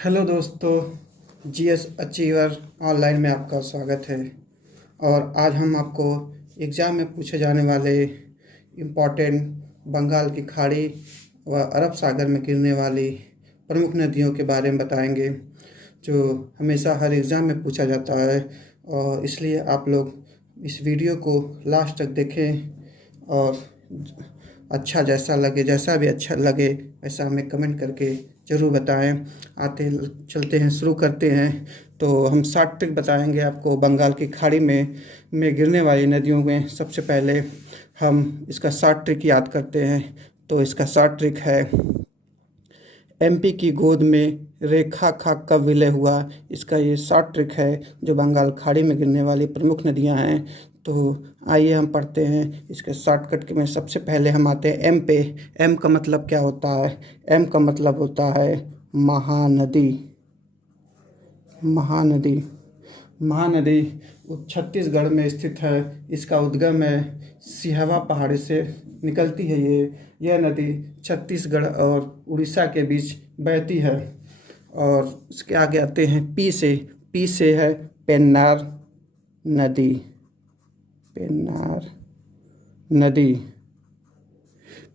Hello दोस्तों, GS achiever online में आपका स्वागत है। और आज हम आपको एग्ज़ाम में पूछे जाने वाले इम्पोर्टेंट बंगाल की खाड़ी व अरब सागर में गिरने वाली प्रमुख नदियों के बारे में बताएंगे, जो हमेशा हर एग्ज़ाम में पूछा जाता है। और इसलिए आप लोग इस वीडियो को लास्ट तक देखें और जैसा भी अच्छा लगे वैसा हमें कमेंट करके ज़रूर बताएं। चलते हैं, शुरू करते हैं। तो हम 60 ट्रिक बताएंगे आपको बंगाल की खाड़ी में गिरने वाली नदियों में। सबसे पहले हम इसका 60 ट्रिक याद करते हैं। तो इसका 60 ट्रिक है, एमपी की गोद में रेखा खाक कब विलय हुआ। इसका ये 60 ट्रिक है जो बंगाल खाड़ी में गिरने वाली प्रमुख नदियां हैं। तो आइए हम पढ़ते हैं इसके शॉर्टकट के में। सबसे पहले हम आते हैं एम पे। एम का मतलब क्या होता है? एम का मतलब होता है महानदी। महानदी महानदी छत्तीसगढ़ में स्थित है। इसका उद्गम है सिहवा पहाड़ी से निकलती है। यह नदी छत्तीसगढ़ और उड़ीसा के बीच बहती है। और इसके आगे आते हैं पी से। पी से है पेन्नार नदी। पेन्नार नदी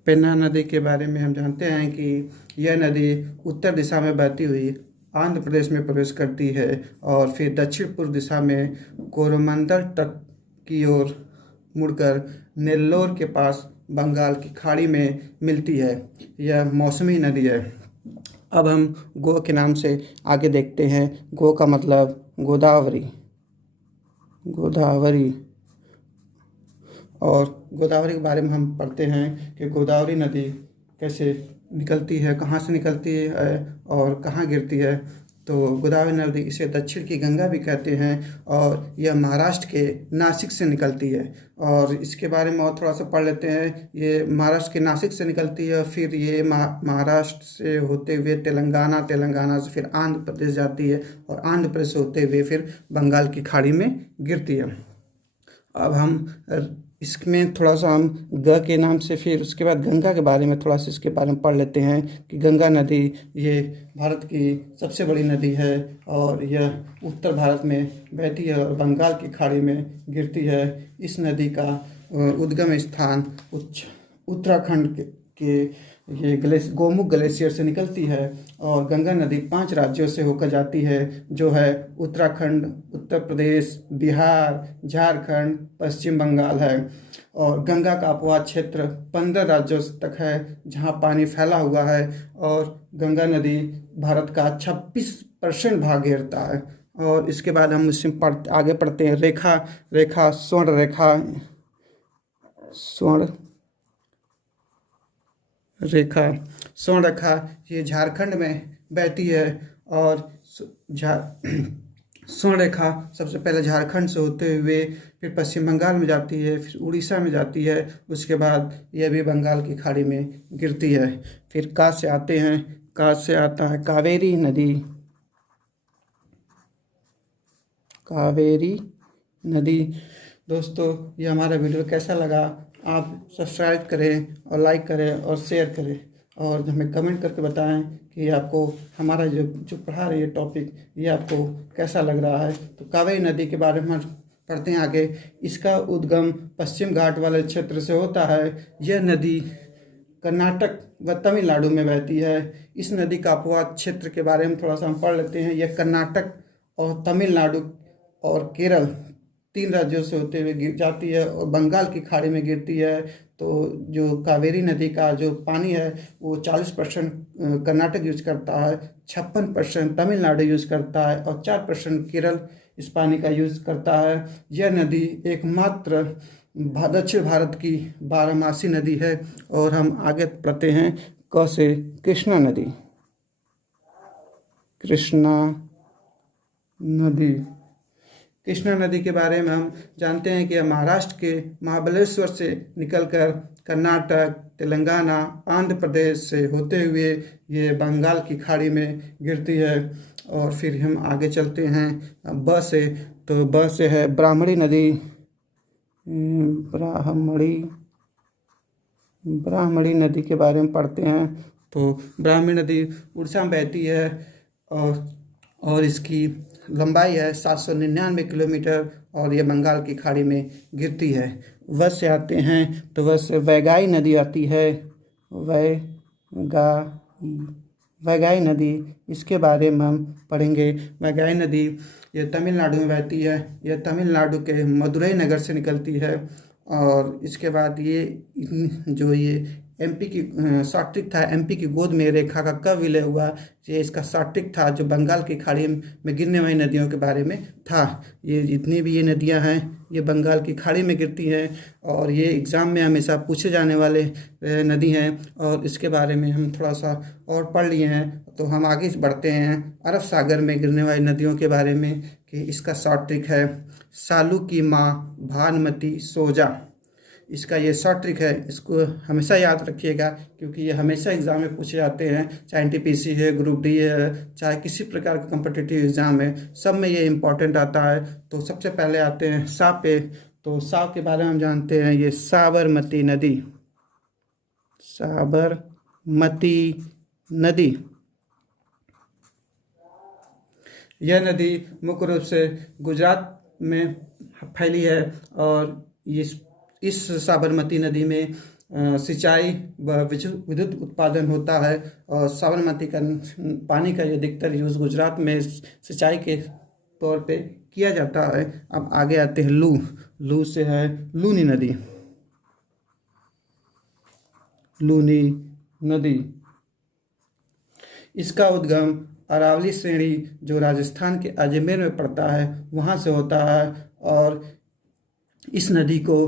पेन्नार नदी के बारे में हम जानते हैं कि यह नदी उत्तर दिशा में बहती हुई आंध्र प्रदेश में प्रवेश करती है और फिर दक्षिण पूर्व दिशा में कोरोमंडल तट की ओर मुड़कर नेल्लोर के पास बंगाल की खाड़ी में मिलती है। यह मौसमी नदी है। अब हम गो के नाम से आगे देखते हैं। गो का मतलब गोदावरी। गोदावरी और गोदावरी के बारे में हम पढ़ते हैं कि गोदावरी नदी कैसे निकलती है, कहाँ से निकलती है और कहाँ गिरती है। तो गोदावरी नदी, इसे दक्षिण की गंगा भी कहते हैं और यह महाराष्ट्र के नासिक से निकलती है। और इसके बारे में और थोड़ा सा पढ़ लेते हैं। ये महाराष्ट्र के नासिक से निकलती है, फिर ये महाराष्ट्र से होते हुए तेलंगाना से फिर आंध्र प्रदेश जाती है और आंध्र प्रदेश से होते हुए फिर बंगाल की खाड़ी में गिरती है। अब हम इसमें थोड़ा सा हम ग के नाम से, फिर उसके बाद गंगा के बारे में थोड़ा सा इसके बारे में पढ़ लेते हैं कि गंगा नदी ये भारत की सबसे बड़ी नदी है और यह उत्तर भारत में बहती है और बंगाल की खाड़ी में गिरती है। इस नदी का उद्गम स्थान उत्तराखंड के ये गोमुख ग्लेशियर से निकलती है। और गंगा नदी 5 राज्यों से होकर जाती है, जो है उत्तराखंड, उत्तर प्रदेश, बिहार, झारखंड, पश्चिम बंगाल है। और गंगा का अपवाह क्षेत्र 15 राज्यों तक है जहां पानी फैला हुआ है। और गंगा नदी भारत का 26% भाग घेरता है। और इसके बाद हम इसमें आगे पढ़ते हैं रेखा स्वर्ण रेखा ये झारखंड में बहती है। और स्वर्ण रेखा सबसे पहले झारखंड से होते हुए फिर पश्चिम बंगाल में जाती है, फिर उड़ीसा में जाती है। उसके बाद यह भी बंगाल की खाड़ी में गिरती है। फिर का से आते हैं। का से आता है कावेरी नदी। कावेरी नदी। दोस्तों, ये हमारा वीडियो कैसा लगा? आप सब्सक्राइब करें और लाइक करें और शेयर करें और हमें कमेंट करके बताएं कि आपको हमारा जो पढ़ा रही है टॉपिक, ये आपको कैसा लग रहा है। तो कावेरी नदी के बारे में हम पढ़ते हैं आगे। इसका उद्गम पश्चिम घाट वाले क्षेत्र से होता है। यह नदी कर्नाटक व तमिलनाडु में बहती है। इस नदी का अपवाह क्षेत्र के बारे में थोड़ा सा हम पढ़ लेते हैं। यह कर्नाटक और तमिलनाडु और केरल 3 राज्यों से होते हुए गिर जाती है और बंगाल की खाड़ी में गिरती है। तो जो कावेरी नदी का जो पानी है वो 40% कर्नाटक यूज करता है, 56% तमिलनाडु यूज करता है और 4% केरल इस पानी का यूज करता है। यह नदी एकमात्र दक्षिण भारत की 12मासी नदी है। और हम आगे पढ़ते हैं क से कृष्णा नदी। कृष्णा नदी के बारे में हम जानते हैं कि महाराष्ट्र के महाबलेश्वर से निकलकर कर्नाटक, तेलंगाना, आंध्र प्रदेश से होते हुए ये बंगाल की खाड़ी में गिरती है। और फिर हम आगे चलते हैं ब से। तो ब से है ब्राह्मणी नदी। ब्राह्मणी नदी के बारे में पढ़ते हैं। तो ब्राह्मणी नदी उड़ीसा में बहती है और इसकी लंबाई है 799 किलोमीटर और ये बंगाल की खाड़ी में गिरती है। वश से आते हैं तो वश से वैगाई नदी आती है। वैगाई नदी, इसके बारे में हम पढ़ेंगे। वैगाई नदी ये तमिलनाडु में बहती है। यह तमिलनाडु के मदुरई नगर से निकलती है। और इसके बाद ये एमपी की शॉर्ट ट्रिक था। एमपी की गोद में रेखा का कब विलय हुआ, ये इसका शॉर्ट ट्रिक था जो बंगाल की खाड़ी में गिरने वाली नदियों के बारे में था। ये जितनी भी ये नदियां हैं ये बंगाल की खाड़ी में गिरती हैं और ये एग्ज़ाम में हमेशा पूछे जाने वाले नदी हैं। और इसके बारे में हम थोड़ा सा और पढ़ लिए हैं, तो हम आगे बढ़ते हैं अरब सागर में गिरने वाली नदियों के बारे में कि इसका शॉर्ट ट्रिक है सालू की माँ भानुमती सोजा। इसका ये शॉर्ट ट्रिक है, इसको हमेशा याद रखिएगा क्योंकि ये हमेशा एग्ज़ाम में पूछे जाते हैं। चाहे एनटीपीसी है, ग्रुप डी है, चाहे किसी प्रकार का कम्पिटिटिव एग्ज़ाम है, सब में ये इम्पोर्टेंट आता है। तो सबसे पहले आते हैं सा पे। तो सा के बारे में हम जानते हैं, ये साबरमती नदी। साबरमती नदी, यह नदी मुख्य रूप से गुजरात में फैली है और इस साबरमती नदी में सिंचाई व विद्युत उत्पादन होता है। और साबरमती का पानी का अधिकतर यूज़ गुजरात में सिंचाई के तौर पे किया जाता है। अब आगे आते हैं लू से है लूनी नदी। इसका उद्गम अरावली श्रेणी जो राजस्थान के अजमेर में पड़ता है वहाँ से होता है। और इस नदी को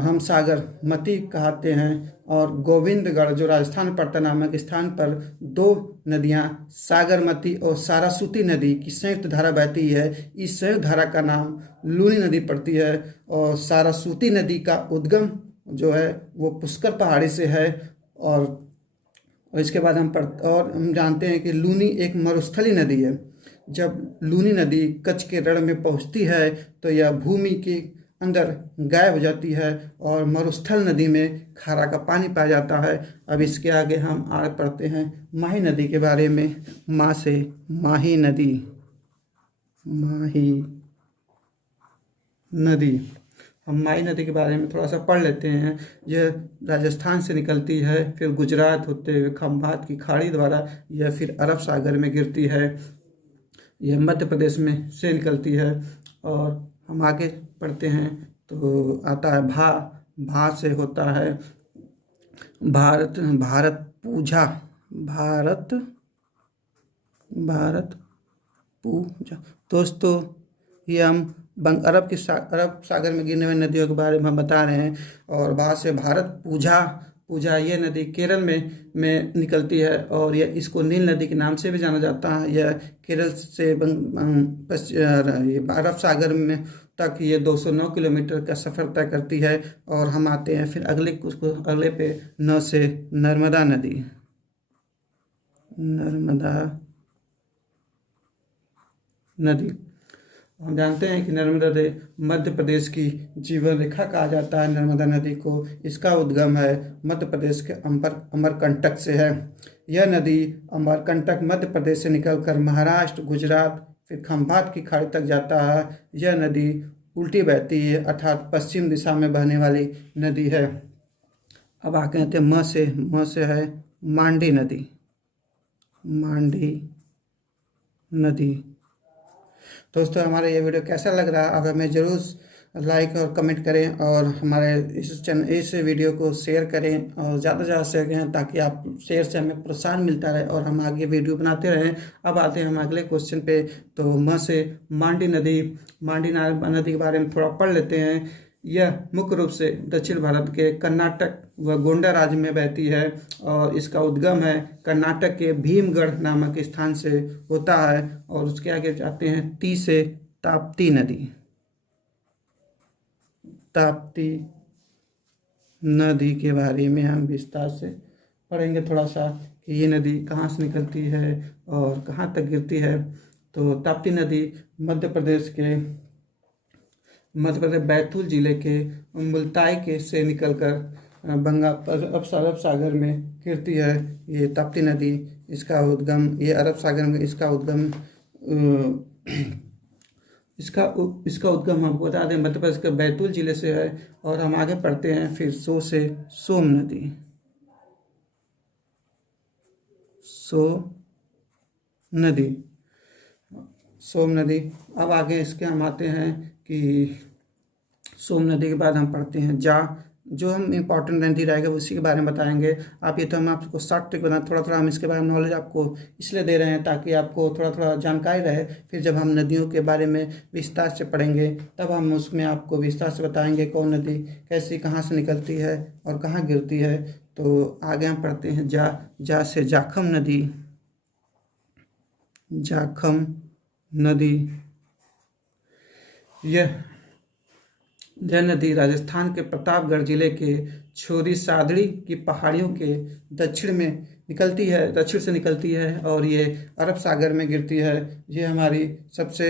हम सागरमती कहते हैं। और गोविंदगढ़ जो राजस्थान में पड़ता नामक स्थान पर दो नदियां सागरमती और सारस्वती नदी की संयुक्त धारा बहती है। इस संयुक्त धारा का नाम लूनी नदी पड़ती है। और सारस्वती नदी का उद्गम जो है वो पुष्कर पहाड़ी से है। और इसके बाद हम जानते हैं कि लूनी एक मरुस्थली नदी है। जब लूनी नदी कच्छ के रण में पहुंचती है तो यह भूमि के अंदर गायब हो जाती है और मरुस्थल नदी में खारा का पानी पाया जाता है। अब इसके आगे हम आगे पढ़ते हैं माही नदी के बारे में। माँ से माही नदी। हम माही नदी के बारे में थोड़ा सा पढ़ लेते हैं। यह राजस्थान से निकलती है, फिर गुजरात होते हुए खंभात की खाड़ी द्वारा यह फिर अरब सागर में गिरती है। यह मध्य प्रदेश में से निकलती है। और हम आगे पढ़ते हैं तो आता है भा से होता है भारत पूजा। दोस्तों ये हम अरब सागर में गिरने वाली नदियों के बारे में हम बता रहे हैं। और वहाँ से भारत पूजा ये नदी केरल में निकलती है और यह इसको नील नदी के नाम से भी जाना जाता है। यह केरल से अरब सागर में तक ये 209 किलोमीटर का सफ़र तय करती है। और हम आते हैं फिर अगले पे न से नर्मदा नदी। हम जानते हैं कि नर्मदा नदी मध्य प्रदेश की जीवन रेखा कहा जाता है नर्मदा नदी को। इसका उद्गम है मध्य प्रदेश के अमरकंटक से है। यह नदी अमरकंटक मध्य प्रदेश से निकलकर महाराष्ट्र, गुजरात, फिर खंभात की खाड़ी तक जाता है। यह नदी उल्टी बहती है अर्थात पश्चिम दिशा में बहने वाली नदी है। अब आगे आते हैं म से है मांडी नदी। दोस्तों हमारा ये वीडियो कैसा लग रहा है आप हमें ज़रूर लाइक और कमेंट करें और हमारे इस वीडियो को शेयर करें और ज़्यादा से ज़्यादा शेयर करें ताकि आप शेयर से हमें प्रोत्साहन मिलता रहे और हम आगे वीडियो बनाते रहें। अब आते हैं हम अगले क्वेश्चन पे। तो म से मांडी नदी के बारे में थोड़ा पढ़ लेते हैं। यह मुख्य रूप से दक्षिण भारत के कर्नाटक व गोंडा राज्य में बहती है और इसका उद्गम है कर्नाटक के भीमगढ़ नामक स्थान से होता है। और उसके आगे जाते हैं ती से ताप्ती नदी के बारे में हम विस्तार से पढ़ेंगे थोड़ा सा कि ये नदी कहाँ से निकलती है और कहाँ तक गिरती है। तो ताप्ती नदी मध्य प्रदेश बैतूल जिले के मुल्ताई के से निकलकर बंगाल अरब सागर में गिरती है। ये ताप्ती नदी इसका उद्गम ये अरब सागर में इसका उद्गम इसका उद्गम हमको बता दें मध्य प्रदेश के बैतूल जिले से है। और हम आगे पढ़ते हैं फिर से सोम नदी। सोम नदी। अब आगे इसके हम आते हैं कि सोम नदी के बाद हम पढ़ते हैं जो हम इम्पॉर्टेंट नदी रहेगा उसी के बारे में बताएंगे। आप ये तो हम आपको शॉर्ट ट्रिक बना थोड़ा हम इसके बारे में नॉलेज आपको इसलिए दे रहे हैं ताकि आपको थोड़ा जानकारी रहे। फिर जब हम नदियों के बारे में विस्तार से पढ़ेंगे तब हम उसमें आपको विस्तार से बताएंगे कौन नदी कैसी कहाँ से निकलती है और कहाँ गिरती है। तो आगे हम पढ़ते हैं जा से जाखम नदी। यह नदी राजस्थान के प्रतापगढ़ जिले के छोरी सादड़ी की पहाड़ियों के दक्षिण से निकलती है और ये अरब सागर में गिरती है। ये हमारी सबसे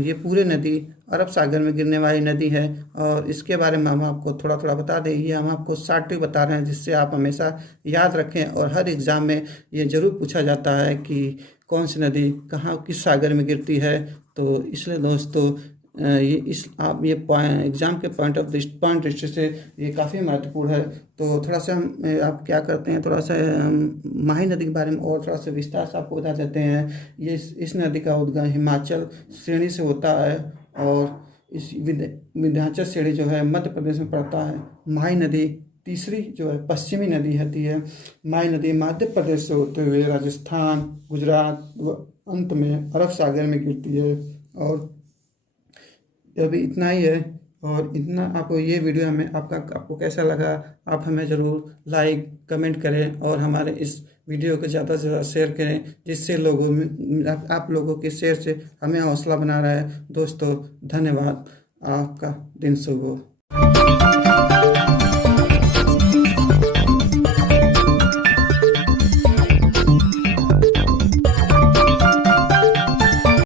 ये पूरे नदी अरब सागर में गिरने वाली नदी है। और इसके बारे में हम आपको थोड़ा बता दें। ये हम आपको शॉर्ट ट्रिक बता रहे हैं जिससे आप हमेशा याद रखें और हर एग्ज़ाम में ये ज़रूर पूछा जाता है कि कौन सी नदी कहाँ किस सागर में गिरती है। तो इसलिए दोस्तों ये एग्ज़ाम के पॉइंट दृष्टि से ये काफ़ी महत्वपूर्ण है। तो थोड़ा सा हम आप क्या करते हैं थोड़ा सा माही नदी के बारे में और थोड़ा सा विस्तार से आपको बता देते हैं। ये इस नदी का उद्गम हिमाचल श्रेणी से होता है और इस विंध्याचल श्रेणी जो है मध्य प्रदेश में पड़ता है। माही नदी तीसरी जो है पश्चिमी नदी होती है। माही नदी मध्य प्रदेश से होते हुए राजस्थान गुजरात व अंत में अरब सागर में गिरती है। और अभी इतना ही है। और इतना आपको ये वीडियो में आपको कैसा लगा आप हमें ज़रूर लाइक कमेंट करें और हमारे इस वीडियो को ज़्यादा से ज़्यादा शेयर करें जिससे आप लोगों के शेयर से हमें हौसला बना रहा है। दोस्तों धन्यवाद। आपका दिन शुभ हो।